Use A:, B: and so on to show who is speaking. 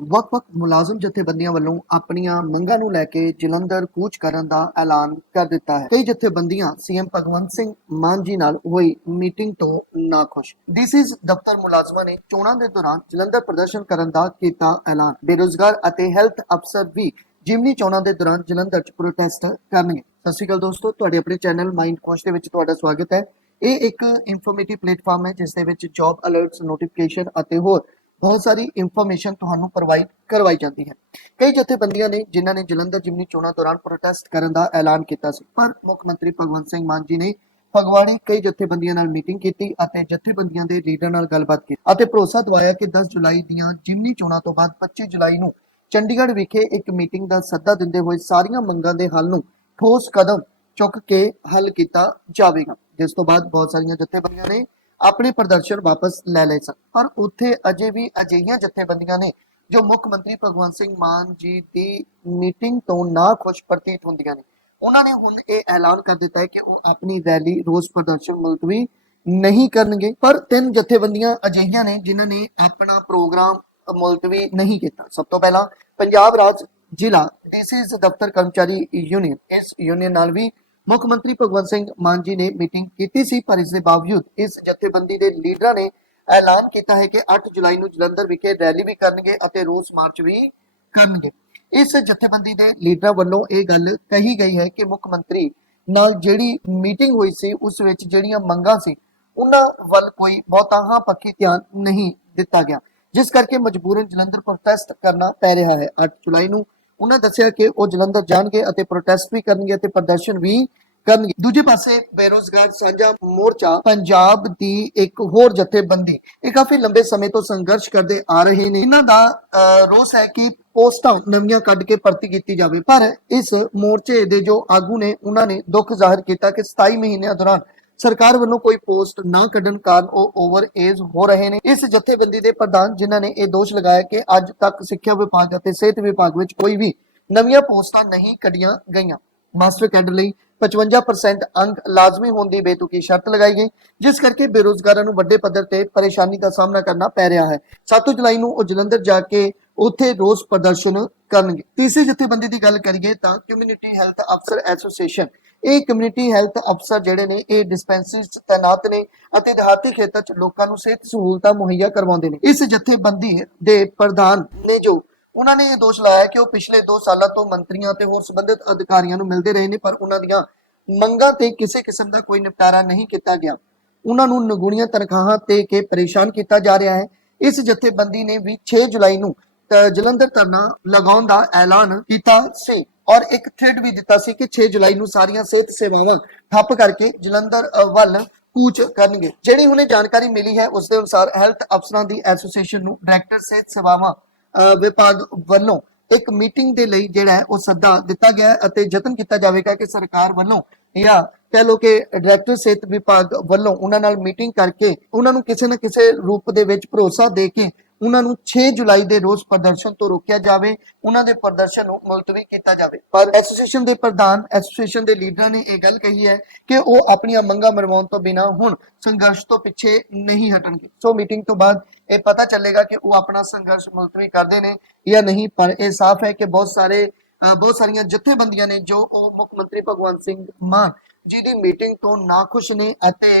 A: ਵੱਖ-ਵੱਖ ਮੁਲਾਜ਼ਮ ਜਥੇਬੰਦੀਆਂ ਵੱਲੋਂ ਆਪਣੀਆਂ ਮੰਗਾਂ ਨੂੰ ਲੈ ਕੇ ਜਲੰਧਰ ਕੂਚ ਕਰਨ ਦਾ ਐਲਾਨ ਕਰ ਦਿੱਤਾ ਹੈ। ਕਈ ਜਥੇਬੰਦੀਆਂ ਸੀਐਮ ਭਗਵੰਤ ਸਿੰਘ ਮਾਨ ਜੀ ਨਾਲ ਹੋਈ ਮੀਟਿੰਗ ਤੋਂ ਨਾਖੁਸ਼। ਡੀਸੀਜ਼ ਦਫ਼ਤਰ ਮੁਲਾਜ਼ਮਾਂ ਨੇ ਚੋਣਾਂ ਦੇ ਦੌਰਾਨ ਜਲੰਧਰ ਪ੍ਰਦਰਸ਼ਨ ਕਰਨ ਦਾ ਕੀਤਾ ਐਲਾਨ। ਬੇਰੋਜ਼ਗਾਰ ਅਤੇ ਹੈਲਥ ਅਫਸਰ ਵੀ ਜਿਮਨੀ ਚੋਣਾਂ ਦੇ ਦੌਰਾਨ ਜਲੰਧਰ 'ਚ ਪ੍ਰੋਟੈਸਟ ਕਰਨਗੇ। ਸਤਿ ਸ਼੍ਰੀ ਅਕਾਲ ਦੋਸਤੋ, ਤੁਹਾਡੇ ਆਪਣੇ ਚੈਨਲ ਮਾਈਂਡ ਕੋਸ਼ ਦੇ ਵਿੱਚ ਤੁਹਾਡਾ ਸਵਾਗਤ ਹੈ। ਇਹ ਇੱਕ ਇਨਫੋਰਮੇਟਿਵ ਪਲੇਟਫਾਰਮ ਹੈ, ਜਿਸ ਦੇ ਵਿੱਚ ਜੌਬ ਅਲਰਟਸ ਨੋਟੀਫਿਕੇਸ਼ਨ ਅਤੇ ਹੋਰ ਬਹੁਤ ਸਾਰੀ ਇਨਫੋਰਮੇਸ਼ਨ ਤੁਹਾਨੂੰ ਪ੍ਰੋਵਾਈਡ ਕਰਵਾਈ ਜਾਂਦੀ ਹੈ। ਕਈ ਜਥੇਬੰਦੀਆਂ ਨੇ, ਜਿਨ੍ਹਾਂ ਨੇ ਜਲੰਧਰ ਜਿਮਨੀ ਚੋਣਾਂ ਦੌਰਾਨ ਪ੍ਰੋਟੈਸਟ ਕਰਨ ਦਾ ਐਲਾਨ ਕੀਤਾ ਸੀ, ਪਰ ਮੁੱਖ ਮੰਤਰੀ ਭਗਵੰਤ ਸਿੰਘ ਮਾਨ ਜੀ ਨੇ ਫਗਵਾੜੇ ਕਈ ਜਥੇਬੰਦੀਆਂ ਨਾਲ ਮੀਟਿੰਗ ਕੀਤੀ ਅਤੇ ਜਥੇਬੰਦੀਆਂ ਦੇ ਲੀਡਰ ਨਾਲ ਗੱਲਬਾਤ ਕੀਤੀ ਅਤੇ ਭਰੋਸਾ ਦਿਵਾਇਆ ਕਿ 10 ਜੁਲਾਈ ਦੀਆਂ ਜਿਮਨੀ ਚੋਣਾਂ ਤੋਂ ਬਾਅਦ 25 ਜੁਲਾਈ ਨੂੰ ਚੰਡੀਗੜ੍ਹ ਵਿਖੇ ਇੱਕ ਮੀਟਿੰਗ ਦਾ ਸੱਦਾ ਦਿੰਦੇ ਹੋਏ ਸਾਰੀਆਂ ਮੰਗਾਂ ਦੇ ਹੱਲ ਨੂੰ ਠੋਸ ਕਦਮ ਚੁੱਕ ਕੇ ਹੱਲ ਕੀਤਾ ਜਾਵੇਗਾ। ਜਿਸ ਤੋਂ ਬਾਅਦ ਬਹੁਤ ਸਾਰੀਆਂ ਜਥੇਬੰਦੀਆਂ ਨੇ ਆਪਣੇ ਪ੍ਰਦਰਸ਼ਨ ਵਾਪਸ ਲੈ ਲਏ ਸਨ। ਪਰ ਉੱਥੇ ਅਜੇ ਵੀ ਅਜਿਹੀਆਂ ਜਥੇਬੰਦੀਆਂ ਨੇ ਜੋ ਮੁੱਖ ਮੰਤਰੀ ਭਗਵੰਤ ਸਿੰਘ ਮਾਨ ਜੀ ਦੀ ਮੀਟਿੰਗ ਤੋਂ ਨਾ ਖੁਸ਼ ਪ੍ਰਤੀਤ ਹੁੰਦੀਆਂ ਨੇ। ਉਹਨਾਂ ਨੇ ਹੁਣ ਇਹ ਐਲਾਨ ਕਰ ਦਿੱਤਾ ਹੈ ਕਿ ਉਹ ਆਪਣੀ ਰੈਲੀ ਰੋਸ ਪ੍ਰਦਰਸ਼ਨ ਮੁਲਤਵੀ ਨਹੀਂ ਕਰਨਗੇ। ਪਰ ਤਿੰਨ ਜਥੇਬੰਦੀਆਂ ਅਜਿਹੀਆਂ ਨੇ ਜਿਨ੍ਹਾਂ ਨੇ ਆਪਣਾ ਪ੍ਰੋਗਰਾਮ ਮੁਲਤਵੀ ਨਹੀਂ ਕੀਤਾ। ਸਭ ਤੋਂ ਪਹਿਲਾਂ ਪੰਜਾਬ ਰਾਜ ਜ਼ਿਲ੍ਹਾ ਡੀਸੀਜ਼ ਦਫ਼ਤਰ ਕਰਮਚਾਰੀ ਯੂਨੀਅਨ। ਇਸ ਯੂਨੀਅਨ ਨਾਲ ਵੀ ਮੁੱਖ ਮੰਤਰੀ ਭਗਵੰਤ ਸਿੰਘ ਮਾਨ ਜੀ ਨੇ ਮੀਟਿੰਗ ਕੀਤੀ ਸੀ, ਪਰ ਇਸ ਦੇ ਬਾਵਜੂਦ ਇਸ ਜਥੇਬੰਦੀ ਦੇ ਲੀਡਰਾਂ ਨੇ ਐਲਾਨ ਕੀਤਾ ਹੈ ਕਿ 8 ਜੁਲਾਈ ਨੂੰ ਜਲੰਧਰ ਵਿਖੇ ਰੈਲੀ ਵੀ ਕਰਨਗੇ ਅਤੇ ਰੋਸ ਮਾਰਚ ਵੀ ਕਰਨਗੇ। ਇਸ ਜਥੇਬੰਦੀ ਦੇ ਲੀਡਰਾਂ ਵੱਲੋਂ ਇਹ ਗੱਲ ਕਹੀ ਗਈ ਹੈ ਕਿ ਮੁੱਖ ਮੰਤਰੀ ਨਾਲ ਜਿਹੜੀ ਮੀਟਿੰਗ ਹੋਈ ਸੀ, ਉਸ ਵਿੱਚ ਜਿਹੜੀਆਂ ਮੰਗਾਂ ਸੀ, ਉਹਨਾਂ ਵੱਲ ਕੋਈ ਬਹੁਤਾ ਹਾਂ ਪੱਖੀ ਧਿਆਨ ਨਹੀਂ ਦਿੱਤਾ ਗਿਆ। ਜਿਸ ਕਰਕੇ ਮਜਬੂਰਨ ਜਲੰਧਰ ਪ੍ਰੋਟੈਸਟ ਕਰਨਾ ਪੈ ਰਿਹਾ ਹੈ। 8 ਜੁਲਾਈ ਨੂੰ ਉਹਨਾਂ ਦੱਸਿਆ ਕਿ ਉਹ ਜਲੰਧਰ ਜਾਣਗੇ ਅਤੇ ਪ੍ਰੋਟੈਸਟ ਵੀ ਕਰਨਗੇ ਅਤੇ ਪ੍ਰਦਰਸ਼ਨ ਵੀ ਕਰਨਗੇ। ਦੂਜੇ ਪਾਸੇ ਬੇਰੋਜ਼ਗਾਰ ਸਾਂਝਾ ਮੋਰਚਾ ਪੰਜਾਬ ਦੀ ਇੱਕ ਹੋਰ ਜਥੇਬੰਦੀ, ਇਹ ਕਾਫੀ ਲੰਬੇ ਸਮੇਂ ਤੋਂ ਸੰਘਰਸ਼ ਕਰਦੇ ਆ ਰਹੇ ਨੇ। ਇਹਨਾਂ ਦਾ ਰੋਸ ਹੈ ਕਿ ਪੋਸਟਾਂ ਨਵੀਆਂ ਕੱਢ ਕੇ ਭਰਤੀ ਕੀਤੀ ਜਾਵੇ। ਪਰ ਇਸ ਮੋਰਚੇ ਦੇ ਜੋ ਆਗੂ ਨੇ, ਉਹਨਾਂ ਨੇ ਦੁੱਖ ਜ਼ਾਹਰ ਕੀਤਾ ਕਿ 27 ਮਹੀਨਿਆਂ ਦੌਰਾਨ ਸਰਕਾਰ ਵੱਲੋਂ ਕੋਈ ਪੋਸਟ ਨਾ ਕੱਢਣ ਕਾਰਨ ਉਹ ਓਵਰ ਏਜ ਹੋ ਰਹੇ ਨੇ। ਇਸ ਜਥੇਬੰਦੀ ਦੇ ਪ੍ਰਧਾਨ ਜਿਨ੍ਹਾਂ ਨੇ ਇਹ ਦੋਸ਼ ਲਗਾਇਆ ਕਿ ਅੱਜ ਤੱਕ ਸਿੱਖਿਆ ਵਿਭਾਗ ਅਤੇ ਸਿਹਤ ਵਿਭਾਗ ਵਿੱਚ ਕੋਈ ਵੀ ਨਵੀਆਂ ਪੋਸਟਾਂ ਨਹੀਂ ਕੱਢੀਆਂ ਗਈਆਂ। ਮਾਸਟਰ ਕੈਡਰ ਲਈ 55% ਅੰਕ ਲਾਜ਼ਮੀ ਹੋਣ ਦੀ ਬੇਤੁਕੀ ਸ਼ਰਤ ਲਗਾਈ ਗਈ, ਜਿਸ ਕਰਕੇ ਬੇਰੋਜ਼ਗਾਰਾਂ ਨੂੰ ਵੱਡੇ ਪੱਧਰ ਤੇ ਪਰੇਸ਼ਾਨੀ ਦਾ ਸਾਹਮਣਾ ਕਰਨਾ ਪੈ ਰਿਹਾ ਹੈ। 7 ਜੁਲਾਈ ਨੂੰ ਉਹ ਜਲੰਧਰ ਜਾ ਕੇ ਉੱਥੇ ਰੋਸ ਪ੍ਰਦਰਸ਼ਨ ਕਰਨਗੇ। ਤੀਸਰੀ ਜਥੇਬੰਦੀ ਦੀ ਗੱਲ ਕਰੀਏ ਤਾਂ ਕਮਿਊਨਿਟੀ ਹੈਲਥ ਅਫਸਰ ਐਸੋਸੀਏਸ਼ਨ ਇਹ ਕਮਿਊਨਿਟੀ ਹੈਲਥ ਅਫਸਰ ਜਿਹੜੇ ਨੇ, ਇਹ ਡਿਸਪੈਂਸਰੀਜ਼ 'ਚ ਨੇ ਅਤੇ ਦਿਹਾਤੀ ਖੇਤਰ 'ਚ ਲੋਕਾਂ ਨੂੰ ਸਿਹਤ ਸਹੂਲਤਾਂ ਮੁਹੱਈਆ ਕਰਵਾਉਂਦੇ ਨੇ। ਇਸ ਜਥੇਬੰਦੀ ਦੇ ਪ੍ਰਧਾਨ ਨੇ ਜੋ ਉਹਨਾਂ ਨੇ ਇਹ ਦੋਸ਼ ਲਾਇਆ ਕਿ ਉਹ ਪਿਛਲੇ 2 ਸਾਲਾਂ ਤੋਂ ਮੰਤਰੀਆਂ ਤੇ ਹੋਰ ਸੰਬੰਧਿਤ ਅਧਿਕਾਰੀਆਂ ਨੂੰ ਮਿਲਦੇ ਰਹੇ ਨੇ, ਪਰ ਉਹਨਾਂ ਦੀਆਂ ਮੰਗਾਂ ਤੇ ਕਿਸੇ ਕਿਸਮ ਦਾ ਕੋਈ ਨਿਪਟਾਰਾ ਨਹੀਂ ਕੀਤਾ ਗਿਆ। ਉਹਨਾਂ ਨੂੰ ਨਗੂਣੀਆਂ ਤਨਖਾਹਾਂ ਤੇ ਕੇ ਪਰੇਸ਼ਾਨ ਕੀਤਾ ਜਾ ਰਿਹਾ ਹੈ। ਇਸ ਜਥੇਬੰਦੀ ਨੇ ਵੀ 6 ਜੁਲਾਈ ਨੂੰ ਜਲੰਧਰ ਧਰਨਾ ਲਗਾਉਣ ਦਾ ਐਲਾਨ ਕੀਤਾ ਸੀ। ਔਰ ਇੱਕ ਥ੍ਰੈਡ ਵੀ ਦਿੱਤਾ ਸੀ ਕਿ 6 ਜੁਲਾਈ ਨੂੰ ਸਾਰੀਆਂ ਸਿਹਤ ਸੇਵਾਵਾਂ ਠੱਪ ਕਰਕੇ ਜਲੰਧਰ ਵੱਲ ਕੂਚ ਕਰਨਗੇ। ਜਿਹੜੀ ਹੁਣੇ ਜਾਣਕਾਰੀ ਮਿਲੀ ਹੈ, ਉਸ ਦੇ ਅਨੁਸਾਰ ਹੈਲਥ ਅਫਸਰਾਂ ਦੀ ਐਸੋਸੀਏਸ਼ਨ ਨੂੰ ਡਾਇਰੈਕਟਰ ਸਿਹਤ ਸੇਵਾਵਾਂ ਵਿਭਾਗ ਵੱਲੋਂ ਇੱਕ ਮੀਟਿੰਗ ਦੇ ਲਈ ਜਿਹੜਾ ਉਹ ਸੱਦਾ ਦਿੱਤਾ ਗਿਆ ਅਤੇ ਯਤਨ ਕੀਤਾ ਜਾਵੇਗਾ ਕਿ ਸਰਕਾਰ ਵੱਲੋਂ ਜਾਂ ਕਹਿ ਲੋ ਕਿ ਡਾਇਰੈਕਟਰ ਸਿਹਤ ਵਿਭਾਗ ਵੱਲੋਂ ਉਹਨਾਂ ਨਾਲ ਮੀਟਿੰਗ ਕਰਕੇ ਉਹਨਾਂ ਨੂੰ ਕਿਸੇ ਨਾ ਕਿਸੇ ਰੂਪ ਦੇ ਵਿੱਚ ਭਰੋਸਾ ਦੇ ਕੇ ਉਹਨਾਂ ਨੂੰ 6 ਜੁਲਾਈ ਦੇ ਰੋਜ਼ ਪ੍ਰਦਰਸ਼ਨ ਤੋਂ ਰੋਕਿਆ ਜਾਵੇ, ਉਹਨਾਂ ਦੇ ਪ੍ਰਦਰਸ਼ਨ ਨੂੰ ਮੁਲਤਵੀ ਕੀਤਾ ਜਾਵੇ। ਪਰ ਐਸੋਸੀਏਸ਼ਨ ਦੇ ਪ੍ਰਧਾਨ, ਐਸੋਸੀਏਸ਼ਨ ਦੇ ਲੀਡਰਾਂ ਨੇ ਇਹ ਗੱਲ ਕਹੀ ਹੈ ਕਿ ਉਹ ਆਪਣੀਆਂ ਮੰਗਾਂ ਮਨਵਾਉਣ ਤੋਂ ਬਿਨਾਂ ਹੁਣ ਸੰਘਰਸ਼ ਤੋਂ ਪਿੱਛੇ ਨਹੀਂ ਹਟਣਗੇ। ਸੋ ਮੀਟਿੰਗ ਤੋਂ ਬਾਅਦ ਇਹ ਪਤਾ ਚੱਲੇਗਾ ਕਿ ਉਹ ਆਪਣਾ ਸੰਘਰਸ਼ ਮੁਲਤਵੀ ਕਰਦੇ ਨੇ ਜਾਂ ਨਹੀਂ, ਪਰ ਇਹ ਸਾਫ਼ ਹੈ ਕਿ ਬਹੁਤ ਸਾਰੇ ਬਹੁਤ ਸਾਰੀਆਂ ਜਥੇਬੰਦੀਆਂ ਨੇ ਜੋ ਉਹ ਮੁੱਖ ਮੰਤਰੀ ਭਗਵੰਤ ਸਿੰਘ ਮਾਨ ਜੀ ਦੀ ਮੀਟਿੰਗ ਤੋਂ ਨਾਖੁਸ਼ ਨੇ ਅਤੇ